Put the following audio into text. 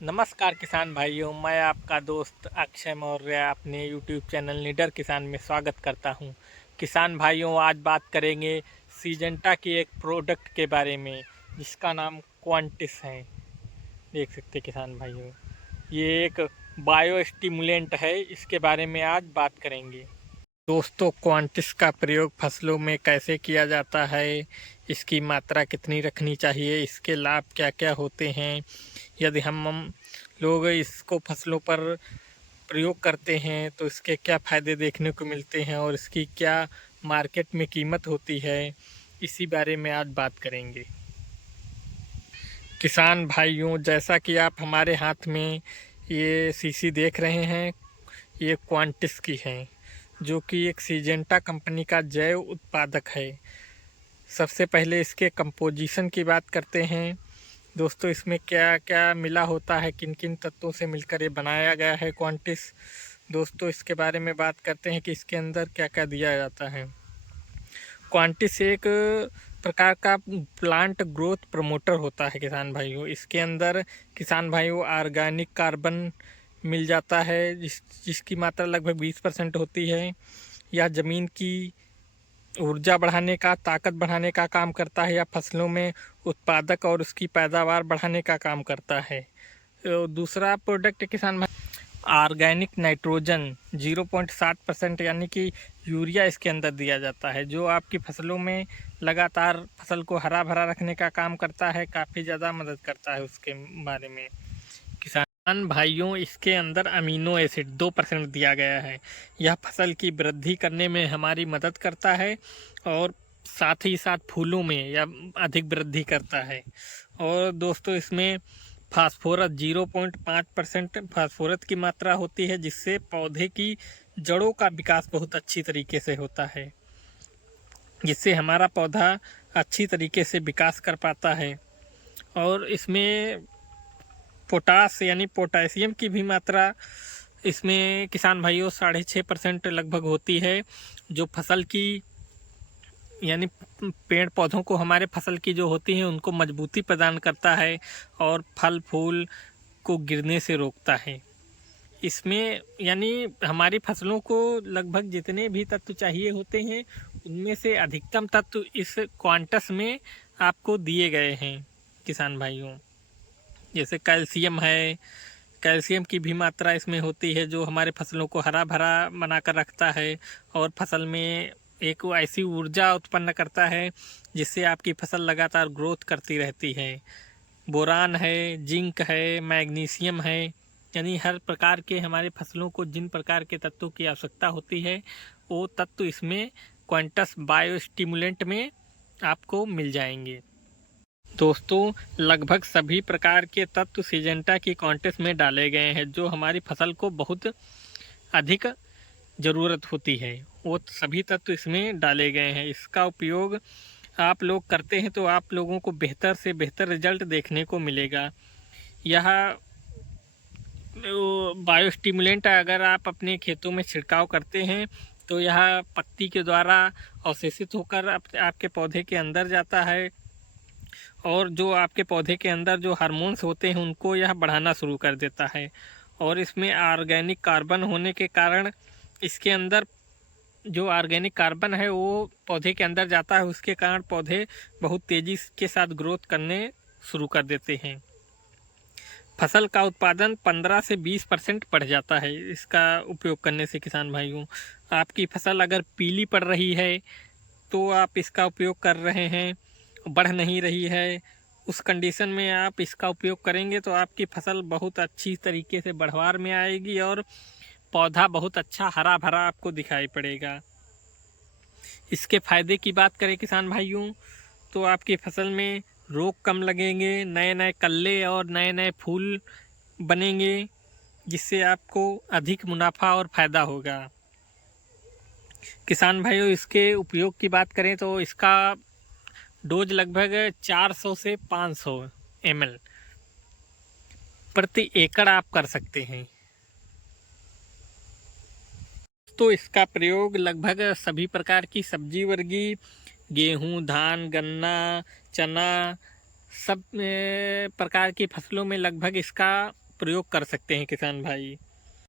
नमस्कार किसान भाइयों, मैं आपका दोस्त अक्षय मौर्य अपने यूट्यूब चैनल निडर किसान में स्वागत करता हूं। किसान भाइयों, आज बात करेंगे सीजेंटा की एक प्रोडक्ट के बारे में जिसका नाम क्वांटिस है। देख सकते किसान भाइयों, ये एक बायो स्टिमुलेंट है। इसके बारे में आज बात करेंगे। दोस्तों, क्वांटिस का प्रयोग फसलों में कैसे किया जाता है, इसकी मात्रा कितनी रखनी चाहिए, इसके लाभ क्या क्या होते हैं, यदि हम लोग इसको फसलों पर प्रयोग करते हैं तो इसके क्या फ़ायदे देखने को मिलते हैं और इसकी क्या मार्केट में कीमत होती है, इसी बारे में आज बात करेंगे। किसान भाइयों, जैसा कि आप हमारे हाथ में ये शीशी देख रहे हैं, ये क्वांटिस की है, जो कि एक सीजेंटा कंपनी का जैव उत्पादक है। सबसे पहले इसके कंपोजिशन की बात करते हैं। दोस्तों, इसमें क्या क्या मिला होता है, किन किन तत्वों से मिलकर ये बनाया गया है क्वांटिस। दोस्तों, इसके बारे में बात करते हैं कि इसके अंदर क्या क्या दिया जाता है। क्वांटिस एक प्रकार का प्लांट ग्रोथ प्रमोटर होता है किसान भाइयों। इसके अंदर किसान भाइयों ऑर्गेनिक कार्बन मिल जाता है, जिसकी मात्रा लगभग 20% होती है। यह ज़मीन की ऊर्जा बढ़ाने का, ताकत बढ़ाने का काम करता है, या फसलों में उत्पादक और उसकी पैदावार बढ़ाने का काम करता है। दूसरा प्रोडक्ट किसान भाई, ऑर्गेनिक नाइट्रोजन 0.7% यानी कि यूरिया इसके अंदर दिया जाता है, जो आपकी फसलों में लगातार फसल को हरा भरा रखने का काम करता है, काफ़ी ज़्यादा मदद करता है उसके बारे में। किसान भाइयों, इसके अंदर अमीनो एसिड 2% दिया गया है। यह फसल की वृद्धि करने में हमारी मदद करता है और साथ ही साथ फूलों में यह अधिक वृद्धि करता है। और दोस्तों, इसमें फास्फोरस 0.5% फास्फोरस की मात्रा होती है, जिससे पौधे की जड़ों का विकास बहुत अच्छी तरीके से होता है, जिससे हमारा पौधा अच्छी तरीके से विकास कर पाता है। और इसमें पोटास यानी पोटेशियम की भी मात्रा इसमें किसान भाइयों 6.5% लगभग होती है, जो फसल की यानी पेड़ पौधों को, हमारे फसल की जो होती हैं, उनको मजबूती प्रदान करता है और फल फूल को गिरने से रोकता है। इसमें यानी हमारी फसलों को लगभग जितने भी तत्व चाहिए होते हैं, उनमें से अधिकतम तत्व इस क्वांटस में आपको दिए गए हैं किसान भाइयों। जैसे कैल्शियम है, कैल्शियम की भी मात्रा इसमें होती है, जो हमारे फसलों को हरा भरा बनाकर रखता है और फसल में एक ऐसी ऊर्जा उत्पन्न करता है जिससे आपकी फसल लगातार ग्रोथ करती रहती है। बोरान है, जिंक है, मैग्नीशियम है, यानी हर प्रकार के हमारे फसलों को जिन प्रकार के तत्वों की आवश्यकता होती है, वो तत्व इसमें क्वांटस बायो स्टिमुलेंट में आपको मिल जाएंगे। दोस्तों, लगभग सभी प्रकार के तत्व सिजेंटा की क्वांटिस में डाले गए हैं, जो हमारी फसल को बहुत अधिक ज़रूरत होती है, वो सभी तत्व इसमें डाले गए हैं। इसका उपयोग आप लोग करते हैं तो आप लोगों को बेहतर से बेहतर रिजल्ट देखने को मिलेगा। यह बायोस्टिमुलेंट अगर आप अपने खेतों में छिड़काव करते हैं तो यह पत्ती के द्वारा अवशोषित होकर आपके पौधे के अंदर जाता है, और जो आपके पौधे के अंदर जो हार्मोन्स होते हैं उनको यह बढ़ाना शुरू कर देता है। और इसमें ऑर्गेनिक कार्बन होने के कारण इसके अंदर जो ऑर्गेनिक कार्बन है वो पौधे के अंदर जाता है, उसके कारण पौधे बहुत तेज़ी के साथ ग्रोथ करने शुरू कर देते हैं। फसल का उत्पादन 15 से 20% बढ़ जाता है इसका उपयोग करने से। किसान भाइयों, आपकी फसल अगर पीली पड़ रही है तो आप इसका उपयोग कर रहे हैं, बढ़ नहीं रही है, उस कंडीशन में आप इसका उपयोग करेंगे तो आपकी फसल बहुत अच्छी तरीके से बढ़वार में आएगी और पौधा बहुत अच्छा हरा भरा आपको दिखाई पड़ेगा। इसके फ़ायदे की बात करें किसान भाइयों, तो आपकी फसल में रोग कम लगेंगे, नए नए कल्ले और नए नए फूल बनेंगे, जिससे आपको अधिक मुनाफा और फ़ायदा होगा। किसान भाइयों, इसके उपयोग की बात करें तो इसका डोज लगभग 400 से 500 ml प्रति एकड़ आप कर सकते हैं। तो इसका प्रयोग लगभग सभी प्रकार की सब्जी वर्गीय, गेहूं, धान, गन्ना, चना, सब प्रकार की फसलों में लगभग इसका प्रयोग कर सकते हैं किसान भाई।